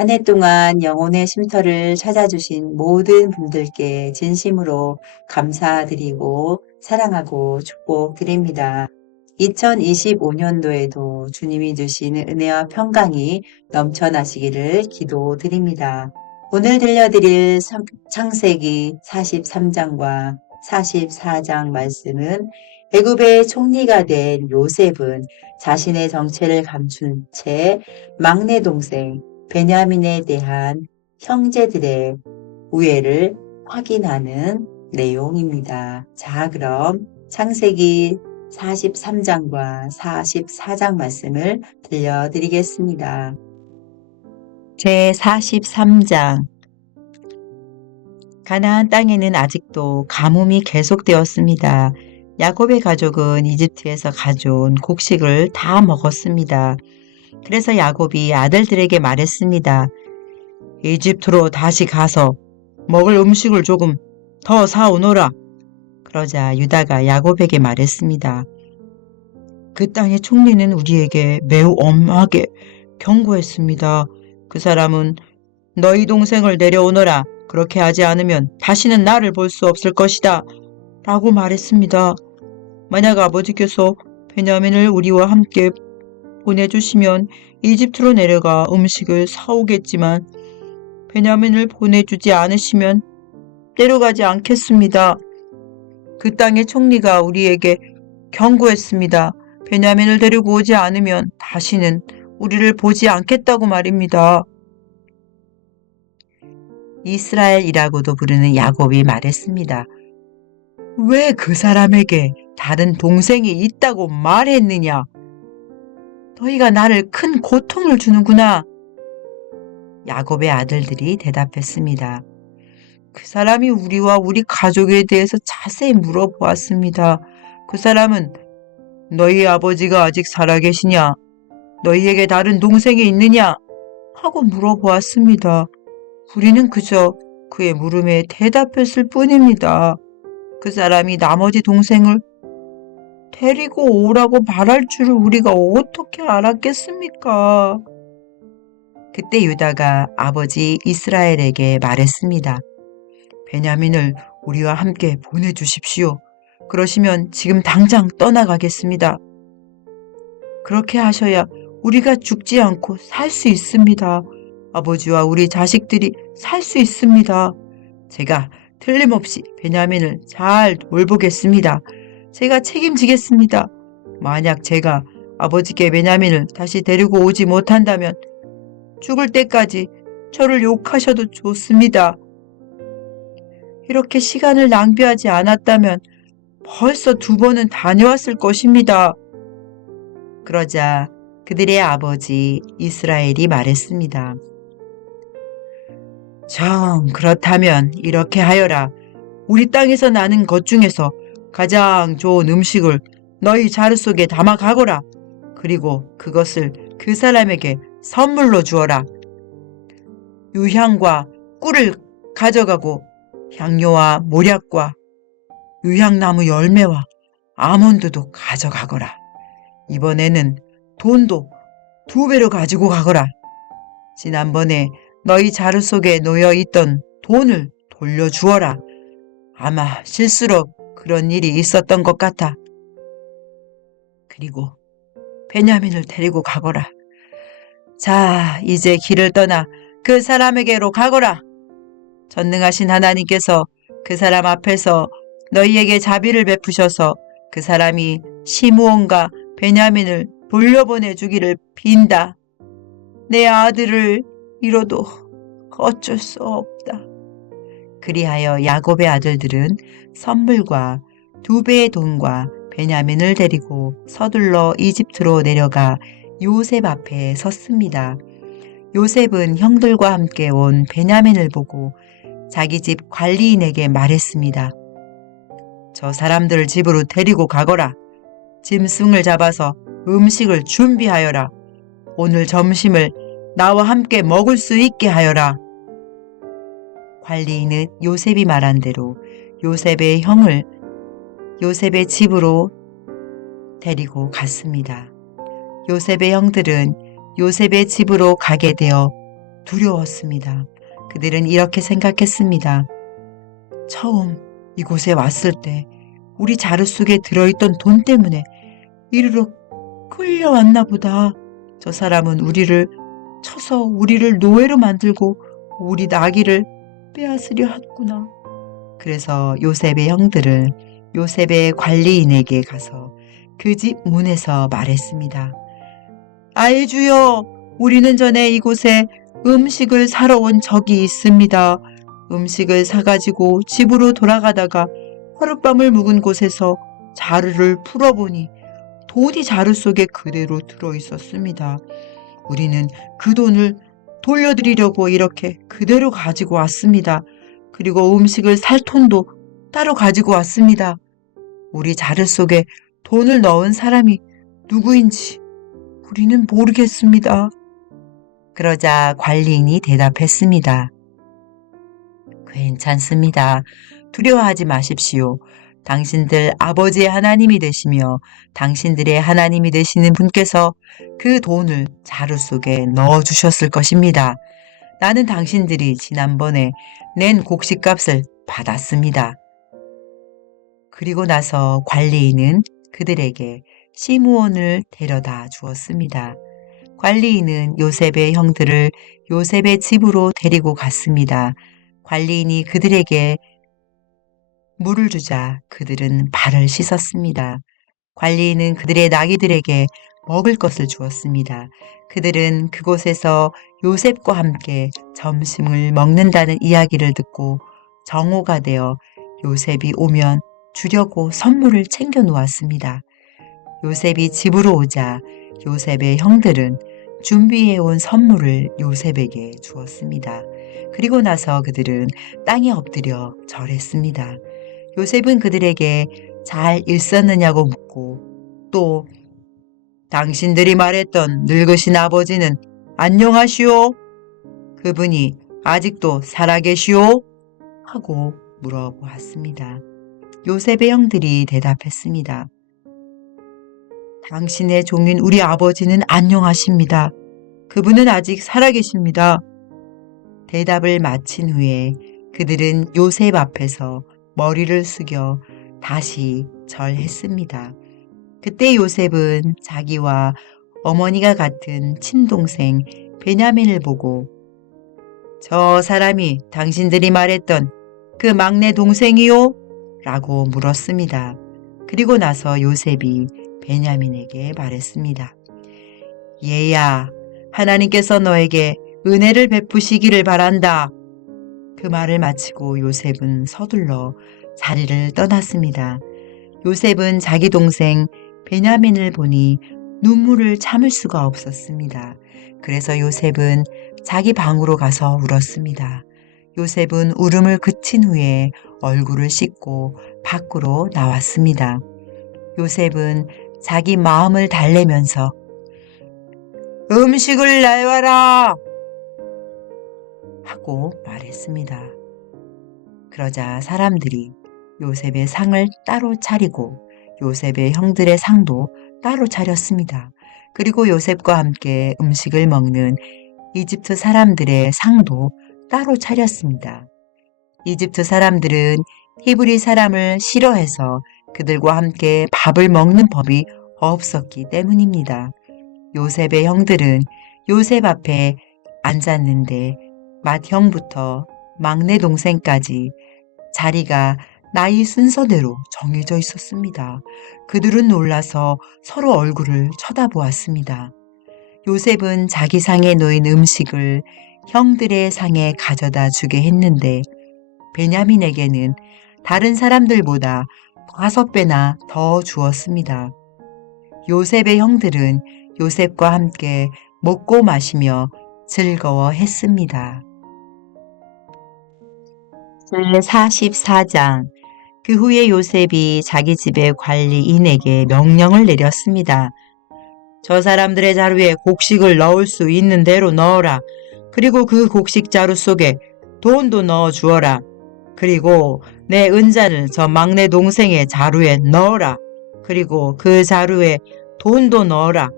한 해 동안 영혼의 쉼터를 찾아주신 모든 분들께 진심으로 감사드리고 사랑하고 축복드립니다. 2025년도에도 주님이 주시는 은혜와 평강이 넘쳐나시기를 기도드립니다. 오늘 들려드릴 창세기 43장과 44장 말씀은 애굽의 총리가 된 요셉은 자신의 정체를 감춘 채 막내 동생 베냐민에 대한 형제들의 우애를 확인하는 내용입니다. 자, 그럼 창세기 43장과 44장 말씀을 들려드리겠습니다. 제 43장. 가나안 땅에는 아직도 가뭄이 계속되었습니다. 야곱의 가족은 이집트에서 가져온 곡식을 다 먹었습니다. 그래서 야곱이 아들들에게 말했습니다. 이집트로 다시 가서 먹을 음식을 조금 더 사오너라. 그러자 유다가 야곱에게 말했습니다. 그 땅의 총리는 우리에게 매우 엄하게 경고했습니다. 그 사람은 너희 동생을 내려오너라. 그렇게 하지 않으면 다시는 나를 볼 수 없을 것이다. 라고 말했습니다. 만약 아버지께서 베냐민을 우리와 함께 보내주시면 이집트로 내려가 음식을 사오겠지만 베냐민을 보내주지 않으시면 내려가지 않겠습니다. 그 땅의 총리가 우리에게 경고했습니다. 베냐민을 데리고 오지 않으면 다시는 우리를 보지 않겠다고 말입니다. 이스라엘이라고도 부르는 야곱이 말했습니다. 왜 그 사람에게 다른 동생이 있다고 말했느냐? 너희가 나를 큰 고통을 주는구나. 야곱의 아들들이 대답했습니다. 그 사람이 우리와 우리 가족에 대해서 자세히 물어보았습니다. 그 사람은 너희 아버지가 아직 살아계시냐? 너희에게 다른 동생이 있느냐? 하고 물어보았습니다. 우리는 그저 그의 물음에 대답했을 뿐입니다. 그 사람이 나머지 동생을 데리고 오라고 말할 줄을 우리가 어떻게 알았겠습니까? 그때 유다가 아버지 이스라엘에게 말했습니다. 베냐민을 우리와 함께 보내주십시오. 그러시면 지금 당장 떠나가겠습니다. 그렇게 하셔야 우리가 죽지 않고 살 수 있습니다. 아버지와 우리 자식들이 살 수 있습니다. 제가 틀림없이 베냐민을 잘 돌보겠습니다. 제가 책임지겠습니다. 만약 제가 아버지께 베냐민을 다시 데리고 오지 못한다면 죽을 때까지 저를 욕하셔도 좋습니다. 이렇게 시간을 낭비하지 않았다면 벌써 2번은 다녀왔을 것입니다. 그러자 그들의 아버지 이스라엘이 말했습니다. 그렇다면 이렇게 하여라. 우리 땅에서 나는 것 중에서 가장 좋은 음식을 너희 자루 속에 담아 가거라. 그리고 그것을 그 사람에게 선물로 주어라. 유향과 꿀을 가져가고 향료와 모략과 유향나무 열매와 아몬드도 가져가거라. 이번에는 돈도 2배로 가지고 가거라. 지난번에 너희 자루 속에 놓여있던 돈을 돌려주어라. 아마 실수로 그런 일이 있었던 것 같아. 그리고 베냐민을 데리고 가거라. 자, 이제 길을 떠나 그 사람에게로 가거라. 전능하신 하나님께서 그 사람 앞에서 너희에게 자비를 베푸셔서 그 사람이 시므온과 베냐민을 돌려보내 주기를 빈다. 내 아들을 잃어도 어쩔 수 없다. 그리하여 야곱의 아들들은 선물과 2배의 돈과 베냐민을 데리고 서둘러 이집트로 내려가 요셉 앞에 섰습니다. 요셉은 형들과 함께 온 베냐민을 보고 자기 집 관리인에게 말했습니다. 저 사람들을 집으로 데리고 가거라. 짐승을 잡아서 음식을 준비하여라. 오늘 점심을 나와 함께 먹을 수 있게 하여라. 관리인은 요셉이 말한 대로 요셉의 형을 요셉의 집으로 데리고 갔습니다. 요셉의 형들은 요셉의 집으로 가게 되어 두려웠습니다. 그들은 이렇게 생각했습니다. 처음 이곳에 왔을 때 우리 자루 속에 들어있던 돈 때문에 이리로 끌려왔나 보다. 저 사람은 우리를 쳐서 우리를 노예로 만들고 우리 나귀를 빼앗으려 했구나. 그래서 요셉의 형들은 요셉의 관리인에게 가서 그 집 문에서 말했습니다. 아이 주여, 우리는 전에 이곳에 음식을 사러 온 적이 있습니다. 음식을 사가지고 집으로 돌아가다가 하룻밤을 묵은 곳에서 자루를 풀어보니 돈이 자루 속에 그대로 들어있었습니다. 우리는 그 돈을 돌려드리려고 이렇게 그대로 가지고 왔습니다. 그리고 음식을 살 돈도 따로 가지고 왔습니다. 우리 자루 속에 돈을 넣은 사람이 누구인지 우리는 모르겠습니다. 그러자 관리인이 대답했습니다. 괜찮습니다. 두려워하지 마십시오. 당신들 아버지의 하나님이 되시며 당신들의 하나님이 되시는 분께서 그 돈을 자루 속에 넣어주셨을 것입니다. 나는 당신들이 지난번에 낸 곡식값을 받았습니다. 그리고 나서 관리인은 그들에게 시므온을 데려다 주었습니다. 관리인은 요셉의 형들을 요셉의 집으로 데리고 갔습니다. 관리인이 그들에게 물을 주자 그들은 발을 씻었습니다. 관리인은 그들의 나귀들에게 먹을 것을 주었습니다. 그들은 그곳에서 요셉과 함께 점심을 먹는다는 이야기를 듣고 정오가 되어 요셉이 오면 주려고 선물을 챙겨 놓았습니다. 요셉이 집으로 오자 요셉의 형들은 준비해온 선물을 요셉에게 주었습니다. 그리고 나서 그들은 땅에 엎드려 절했습니다. 요셉은 그들에게 잘 있었느냐고 묻고 또 당신들이 말했던 늙으신 아버지는 안녕하시오? 그분이 아직도 살아계시오? 하고 물어보았습니다. 요셉의 형들이 대답했습니다. 당신의 종인 우리 아버지는 안녕하십니다. 그분은 아직 살아계십니다. 대답을 마친 후에 그들은 요셉 앞에서 머리를 숙여 다시 절했습니다. 그때 요셉은 자기와 어머니가 같은 친동생 베냐민을 보고 저 사람이 당신들이 말했던 그 막내 동생이요? 라고 물었습니다. 그리고 나서 요셉이 베냐민에게 말했습니다. 얘야, 하나님께서 너에게 은혜를 베푸시기를 바란다. 그 말을 마치고 요셉은 서둘러 자리를 떠났습니다. 요셉은 자기 동생 베냐민을 보니 눈물을 참을 수가 없었습니다. 그래서 요셉은 자기 방으로 가서 울었습니다. 요셉은 울음을 그친 후에 얼굴을 씻고 밖으로 나왔습니다. 요셉은 자기 마음을 달래면서 음식을 내와라! 하고 말했습니다. 그러자 사람들이 요셉의 상을 따로 차리고 요셉의 형들의 상도 따로 차렸습니다. 그리고 요셉과 함께 음식을 먹는 이집트 사람들의 상도 따로 차렸습니다. 이집트 사람들은 히브리 사람을 싫어해서 그들과 함께 밥을 먹는 법이 없었기 때문입니다. 요셉의 형들은 요셉 앞에 앉았는데 맏형부터 막내 동생까지 자리가 나이 순서대로 정해져 있었습니다. 그들은 놀라서 서로 얼굴을 쳐다보았습니다. 요셉은 자기 상에 놓인 음식을 형들의 상에 가져다 주게 했는데 베냐민에게는 다른 사람들보다 5배나 더 주었습니다. 요셉의 형들은 요셉과 함께 먹고 마시며 즐거워했습니다. 제44장. 그 후에 요셉이 자기 집의 관리인에게 명령을 내렸습니다. 저 사람들의 자루에 곡식을 넣을 수 있는 대로 넣어라. 그리고 그 곡식 자루 속에 돈도 넣어 주어라. 그리고 내 은자를 저 막내 동생의 자루에 넣어라. 그리고 그 자루에 돈도 넣어라.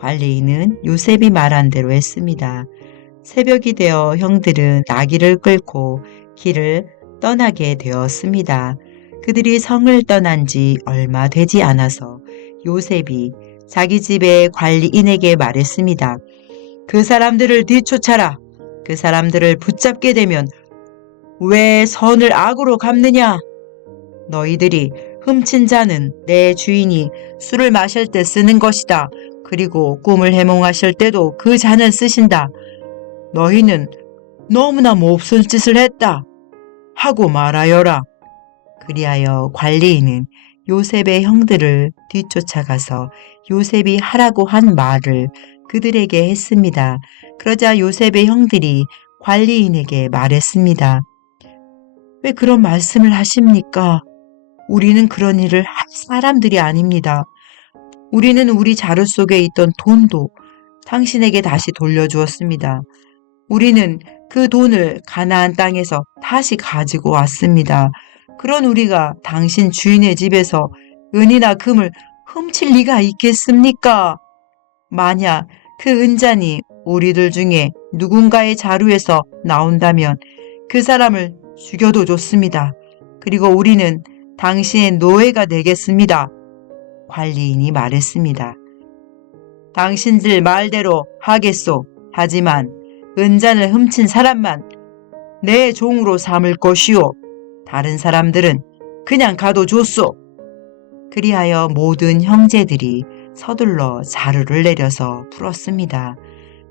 관리인은 요셉이 말한 대로 했습니다. 새벽이 되어 형들은 나귀를 끌고 길을 떠나게 되었습니다. 그들이 성을 떠난 지 얼마 되지 않아서 요셉이 자기 집의 관리인에게 말했습니다. 그 사람들을 뒤쫓아라. 그 사람들을 붙잡게 되면 왜 선을 악으로 갚느냐? 너희들이 훔친 자는 내 주인이 술을 마실 때 쓰는 것이다. 그리고 꿈을 해몽하실 때도 그 잔을 쓰신다. 너희는 너무나 몹쓸 짓을 했다. 하고 말하여라. 그리하여 관리인은 요셉의 형들을 뒤쫓아가서 요셉이 하라고 한 말을 그들에게 했습니다. 그러자 요셉의 형들이 관리인에게 말했습니다. 왜 그런 말씀을 하십니까? 우리는 그런 일을 할 사람들이 아닙니다. 우리는 우리 자루 속에 있던 돈도 당신에게 다시 돌려주었습니다. 우리는 그 돈을 가나안 땅에서 다시 가지고 왔습니다. 그런 우리가 당신 주인의 집에서 은이나 금을 훔칠 리가 있겠습니까? 만약 그 은잔이 우리들 중에 누군가의 자루에서 나온다면 그 사람을 죽여도 좋습니다. 그리고 우리는 당신의 노예가 되겠습니다. 관리인이 말했습니다. 당신들 말대로 하겠소. 하지만 은잔을 훔친 사람만 내 종으로 삼을 것이오. 다른 사람들은 그냥 가도 좋소. 그리하여 모든 형제들이 서둘러 자루를 내려서 풀었습니다.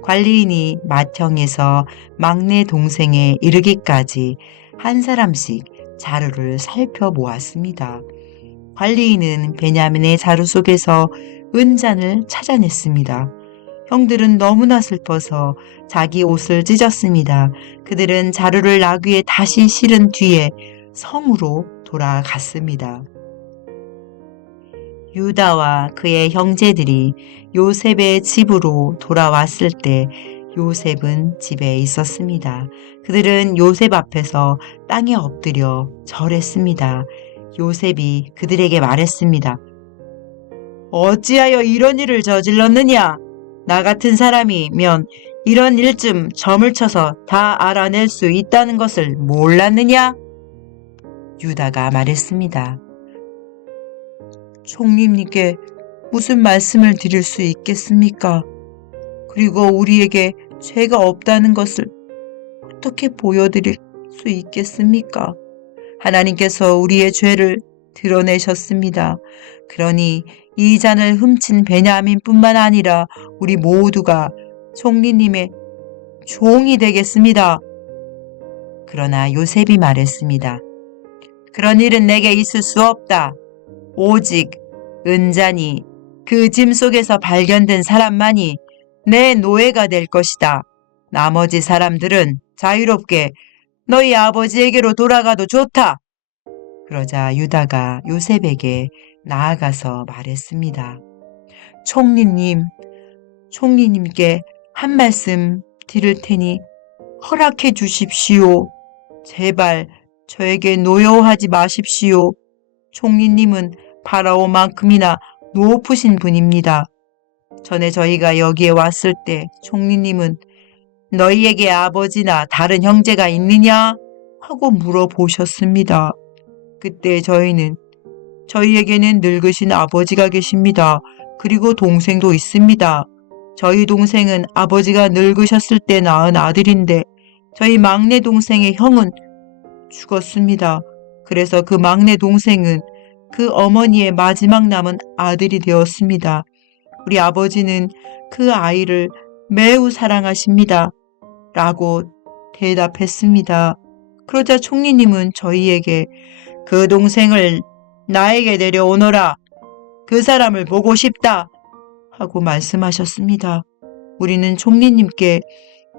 관리인이 맏형에서 막내 동생에 이르기까지 한 사람씩 자루를 살펴보았습니다. 관리인은 베냐민의 자루 속에서 은잔을 찾아냈습니다. 형들은 너무나 슬퍼서 자기 옷을 찢었습니다. 그들은 자루를 나귀에 다시 실은 뒤에 성으로 돌아갔습니다. 유다와 그의 형제들이 요셉의 집으로 돌아왔을 때 요셉은 집에 있었습니다. 그들은 요셉 앞에서 땅에 엎드려 절했습니다. 요셉이 그들에게 말했습니다. 어찌하여 이런 일을 저질렀느냐? 나 같은 사람이면 이런 일쯤 점을 쳐서 다 알아낼 수 있다는 것을 몰랐느냐? 유다가 말했습니다. 총리님께 무슨 말씀을 드릴 수 있겠습니까? 그리고 우리에게 죄가 없다는 것을 어떻게 보여드릴 수 있겠습니까? 하나님께서 우리의 죄를 드러내셨습니다. 그러니 이 잔을 훔친 베냐민뿐만 아니라 우리 모두가 총리님의 종이 되겠습니다. 그러나 요셉이 말했습니다. 그런 일은 내게 있을 수 없다. 오직 은잔이 그 짐 속에서 발견된 사람만이 내 노예가 될 것이다. 나머지 사람들은 자유롭게 너희 아버지에게로 돌아가도 좋다. 그러자 유다가 요셉에게 나아가서 말했습니다. 총리님께 한 말씀 드릴 테니 허락해 주십시오. 제발 저에게 노여워하지 마십시오. 총리님은 파라오만큼이나 높으신 분입니다. 전에 저희가 여기에 왔을 때 총리님은 너희에게 아버지나 다른 형제가 있느냐? 하고 물어보셨습니다. 그때 저희에게는 늙으신 아버지가 계십니다. 그리고 동생도 있습니다. 저희 동생은 아버지가 늙으셨을 때 낳은 아들인데 저희 막내 동생의 형은 죽었습니다. 그래서 그 막내 동생은 그 어머니의 마지막 남은 아들이 되었습니다. 우리 아버지는 그 아이를 매우 사랑하십니다. 라고 대답했습니다. 그러자 총리님은 저희에게 그 동생을 나에게 내려오너라. 그 사람을 보고 싶다. 하고 말씀하셨습니다. 우리는 총리님께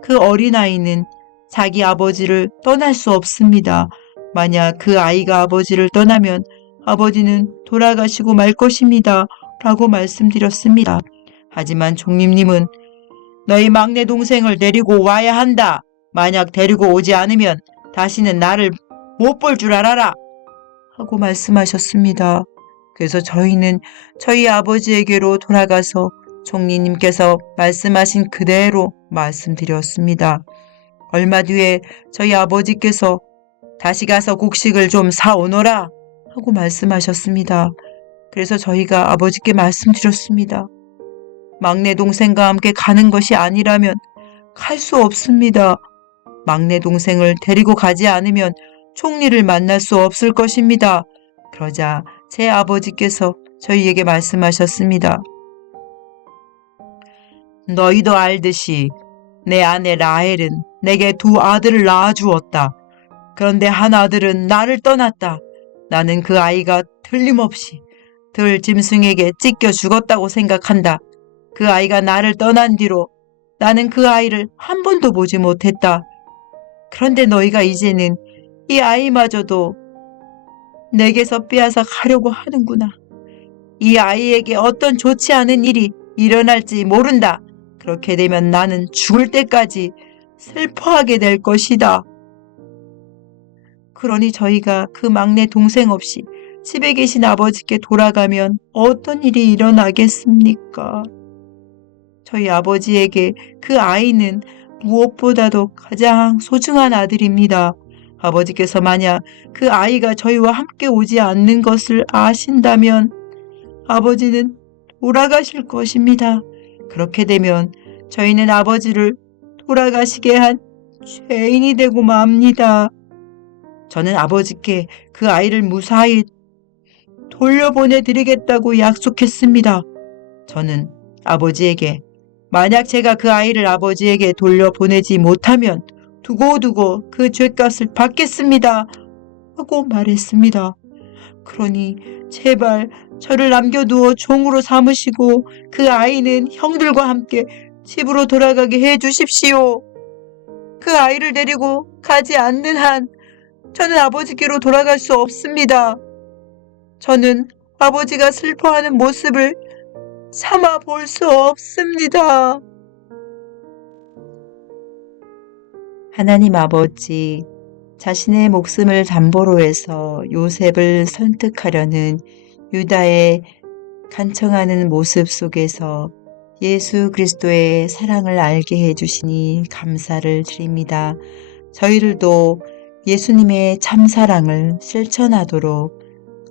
그 어린아이는 자기 아버지를 떠날 수 없습니다. 만약 그 아이가 아버지를 떠나면 아버지는 돌아가시고 말 것입니다. 라고 말씀드렸습니다. 하지만 총리님은 너희 막내 동생을 데리고 와야 한다. 만약 데리고 오지 않으면 다시는 나를 못 볼 줄 알아라. 하고 말씀하셨습니다. 그래서 저희는 저희 아버지에게로 돌아가서 총리님께서 말씀하신 그대로 말씀드렸습니다. 얼마 뒤에 저희 아버지께서 다시 가서 곡식을 좀 사오너라 하고 말씀하셨습니다. 그래서 저희가 아버지께 말씀드렸습니다. 막내 동생과 함께 가는 것이 아니라면 갈 수 없습니다. 막내 동생을 데리고 가지 않으면 총리를 만날 수 없을 것입니다. 그러자 제 아버지께서 저희에게 말씀하셨습니다. 너희도 알듯이 내 아내 라헬은 내게 두 아들을 낳아주었다. 그런데 한 아들은 나를 떠났다. 나는 그 아이가 틀림없이 들 짐승에게 찢겨 죽었다고 생각한다. 그 아이가 나를 떠난 뒤로 나는 그 아이를 한 번도 보지 못했다. 그런데 너희가 이제는 이 아이마저도 내게서 빼앗아 가려고 하는구나. 이 아이에게 어떤 좋지 않은 일이 일어날지 모른다. 그렇게 되면 나는 죽을 때까지 슬퍼하게 될 것이다. 그러니 저희가 그 막내 동생 없이 집에 계신 아버지께 돌아가면 어떤 일이 일어나겠습니까? 저희 아버지에게 그 아이는 무엇보다도 가장 소중한 아들입니다. 아버지께서 만약 그 아이가 저희와 함께 오지 않는 것을 아신다면 아버지는 돌아가실 것입니다. 그렇게 되면 저희는 아버지를 돌아가시게 한 죄인이 되고 맙니다. 저는 아버지께 그 아이를 무사히 돌려보내드리겠다고 약속했습니다. 저는 아버지에게 만약 제가 그 아이를 아버지에게 돌려보내지 못하면 두고두고 그 죄값을 받겠습니다. 하고 말했습니다. 그러니 제발 저를 남겨두어 종으로 삼으시고 그 아이는 형들과 함께 집으로 돌아가게 해주십시오. 그 아이를 데리고 가지 않는 한 저는 아버지께로 돌아갈 수 없습니다. 저는 아버지가 슬퍼하는 모습을 참아 볼 수 없습니다. 하나님 아버지, 자신의 목숨을 담보로 해서 요셉을 설득하려는 유다의 간청하는 모습 속에서 예수 그리스도의 사랑을 알게 해주시니 감사를 드립니다. 저희들도 예수님의 참사랑을 실천하도록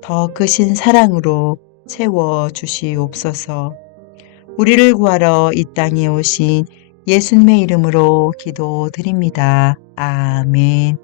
더 크신 사랑으로 채워주시옵소서. 우리를 구하러 이 땅에 오신 예수님의 이름으로 기도드립니다. 아멘.